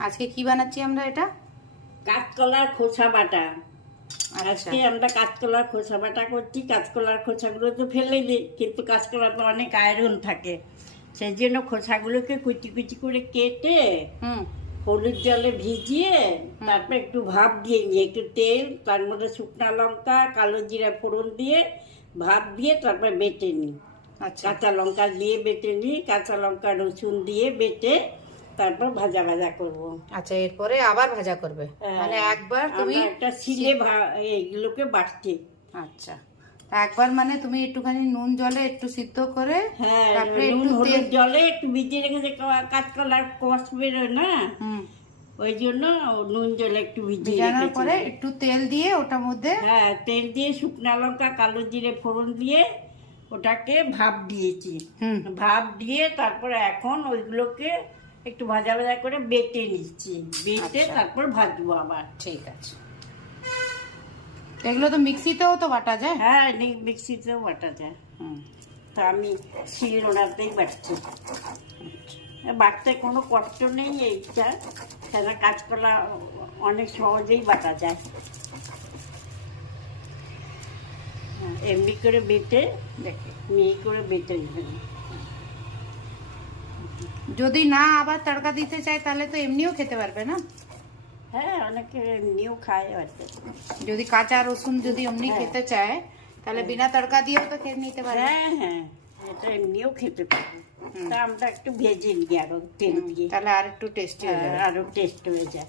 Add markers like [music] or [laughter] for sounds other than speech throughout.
আজকে কি বানাচ্ছি আমরা এটা? কাঁচকলার খোসা বাটা। আচ্ছা। আজকে আমরা কাঁচকলার খোসা বাটা করছি। কাঁচকলার খোসাগুলো তো ফেলে দিই কিন্তু কাঁচকলা তো অনেক আয়রন থাকে। সেই জন্য খোসাগুলোকে কুচি কুচি করে কেটে হলুদ জলে ভিজিয়ে তারপর একটু ভাপ দিয়ে নিয়ে একটু তেল তার মধ্যে শুকনো লঙ্কা কালো জিরা ফোড়ন দিয়ে ভাপ দিয়ে তারপর বেটে নিই। আচ্ছা। কাঁচা লঙ্কা দিয়ে বেটে নিই। কাঁচা লঙ্কা রসুন দিয়ে বেটে তারপর ভাজা ভাজা করব। আচ্ছা এরপরে আবার ভাজা করবে? মানে একবার তুমি একটা ভা- এইগুলোকে বাটছি আচ্ছা একবার মানে তুমি একটুখানি নুন জলে একটু সিদ্ধ করে হ্যাঁ তারপরে একটু তেল জলে একটু ভিজিয়ে কা- কাঁচকলার কষ বেরোয় না? ওই জন্য নুন জলে একটু ভিজিয়ে রেখেছি। পরে একটু তেল দিয়ে ওটার মধ্যে হ্যাঁ তেল দিয়ে শুকনা লঙ্কা কালো জিরে ফোড়ন দিয়ে ওটাকে ভাপ দিয়েছি। ভাপ দিয়ে তারপরে এখন ওইগুলোকে একটু ভাজা ভাজা করে বেটে নিচ্ছি। বেটে আচ্ছা। তারপর ভাজবো আবার। ঠিক আছে। এগুলো তো মিক্সিতেও তো বাটা যায়? হ্যাঁ মিক্সিতেও বাটা যায়। হুম। তা আমি শিল ওনাতেই বাটছি। বাটতে কোনো কষ্ট নেই এইটা। কেন কাঁচকলা অনেক সহজেই বাটা যায়। এমনি করে বেটে দেখি মিহি করে বেটে নেবেন যদি না আবার তড়কা দিতে চায় তাহলে তো এমনিও খেতে পারবে না। হ্যাঁ অনেকে এমনিও খায় হয়তো। যদি কাঁচা রসুন যদি এমনি হ্যাঁ। খেতে চায় তাহলে বিনা তড়কা দিয়েও তো খেয়ে নিতে পারবে। হ্যাঁ হ্যাঁ এটা এমনিও খেতে পারব। তা আমরা একটু ভেজে নিই আরও তেল দিয়ে। তাহলে আর একটু টেস্টি হয়ে হ্যাঁ, যাবে আরও টেস্ট হয়ে যায়।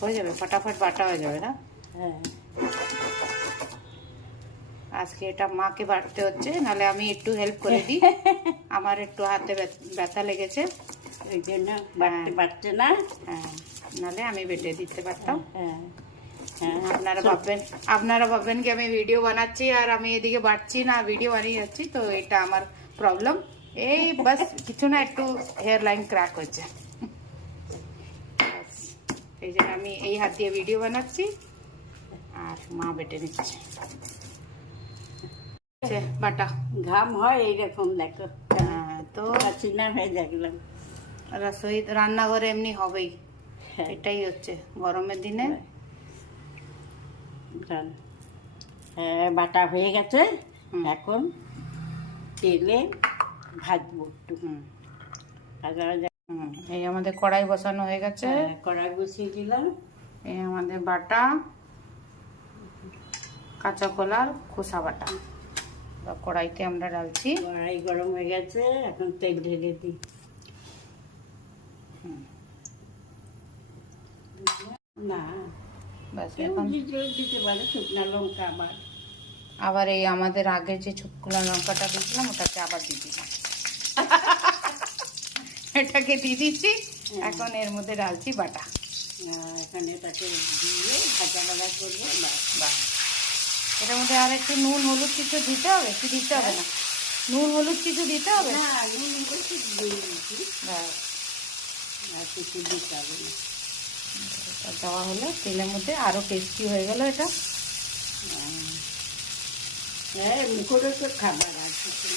হয়ে যাবে ফটাফট বাটা হয়ে যাবে না? হ্যাঁ। আজকে এটা মাকে বাড়তে হচ্ছে নাহলে আমি একটু হেল্প করে দিই। [laughs] আমার একটু হাতে ব্যথা লেগেছে। ওই জন্য বাড়তে পারছে না। হ্যাঁ নাহলে আমি বেটে দিতে পারতাম। হ্যাঁ হ্যাঁ। আপনারা ভাববেন আপনারা ভাববেন কি আমি ভিডিও বানাচ্ছি আর আমি এদিকে বাটছি না ভিডিও বানিয়ে যাচ্ছি তো এটা আমার প্রবলেম এই বাস কিছু না একটু হেয়ার লাইন ক্র্যাক ব্যাস, এই জন্য আমি এই হাত দিয়ে ভিডিও বানাচ্ছি আর মা বেটে নিচ্ছে। বাটা ঘাম হয় এইরকম দেখো। হ্যাঁ, তো? পাচিনা হয়ে দেখলাম। রসোই রান্নাঘরে এমনি হবেই। হ্যাঁ। এটাই হচ্ছে গরমের দিনে। হ্যাঁ। বাটা হয়ে গেছে। এখন তেলে ভাজবো একটু। ভাজা ভাজা। এই আমাদের কড়াই বসানো হয়ে গেছে। হ্যাঁ, কড়াই বসিয়ে দিলাম। এই আমাদের বাটা কাঁচা কলার খোসা বাটা। এবার কড়াইতে আমরা ডালছি কড়াই গরম হয়ে গেছে এখন তেল ঢেলে দিই। না আবার। এই আমাদের আগে যে শুকনো লঙ্কাটা দিয়েছিলাম ওটাকে আবার দিয়ে দিলাম। এটাকে দিয়ে দিচ্ছি এখন এর মধ্যে ডালছি বাটা। আহ, এখানে তাকে দিয়ে ভাজা ভাজা করব। বাহ। এটার মধ্যে আর একটু নুন হলুদ কিছু দিতে হবে? কি দিতে হবে না? নুন হলুদ কিছু দিতে হবে? কিছু দিতে হবে দেওয়া হলো তেলের মধ্যে আরও টেস্টি হয়ে গেল এটা। হ্যাঁ। তো খাবার আর কিছু।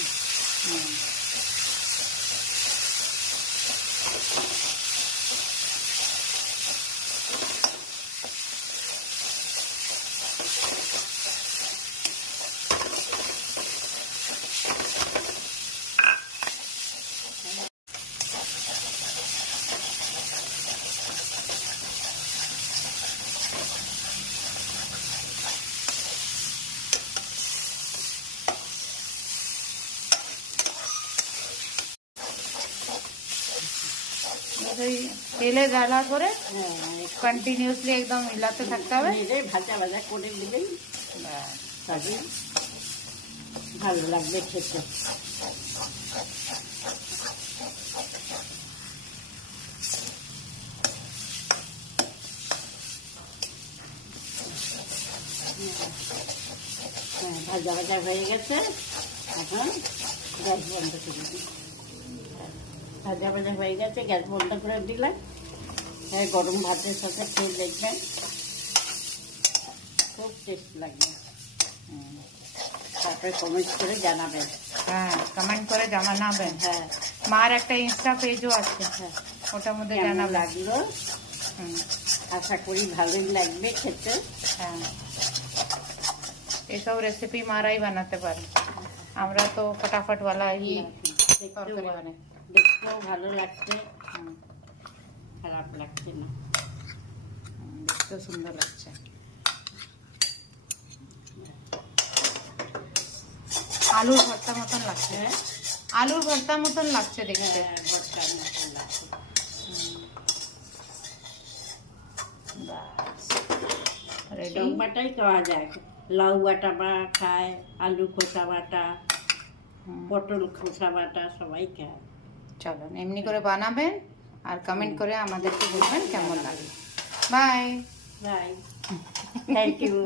তেলে জ্বালা করে কন্টিনিউসলি একদম মিলাতে থাকতে হবে। ভাজা ভাজা করে দিলেই তবে ভালো লাগবে খেতে। হ্যাঁ ভাজা ভাজা হয়ে গেছে। এখন গ্যাস বন্ধ করে দিই। ভাজা ভাজা হয়ে গেছে গ্যাস বন্ধ করে দিলাম। হ্যাঁ গরম ভাতের সাথে খেয়ে দেখবেন। খুব টেস্ট লাগে। তারপরে কমেন্ট করে জানাবেন। হ্যাঁ কমেন্ট করে জানাবেন। হ্যাঁ। মার একটা ইনস্টা পেজও আছে। হ্যাঁ। ওটার মধ্যে জানা লাগল? আশা করি ভালোই লাগবে খেতে। হ্যাঁ। এসব রেসিপি মারাই বানাতে পারে। আমরা তো ফটাফটওয়ালা ই তরকারি বানাই। দেখতেও ভালো লাগছে। খারাপ লাগছে না। হুম, দেখতেও সুন্দর লাগছে। আলুর ভর্তা মতন লাগছে হ্যাঁ? আলুর ভর্তা মতন লাগছে দেখতে। হ্যাঁ, ভর্তার মতন লাগছে। সব বাটাই খাওয়া যায়। লাউ বাটা বা খায় আলু খোসা বাটা পটল খোসা বাটা সবাই খায়। চলো এমনি করে বানাবেন আর কমেন্ট করে আমাদেরকে বলবেন কেমন লাগে। Bye bye thank you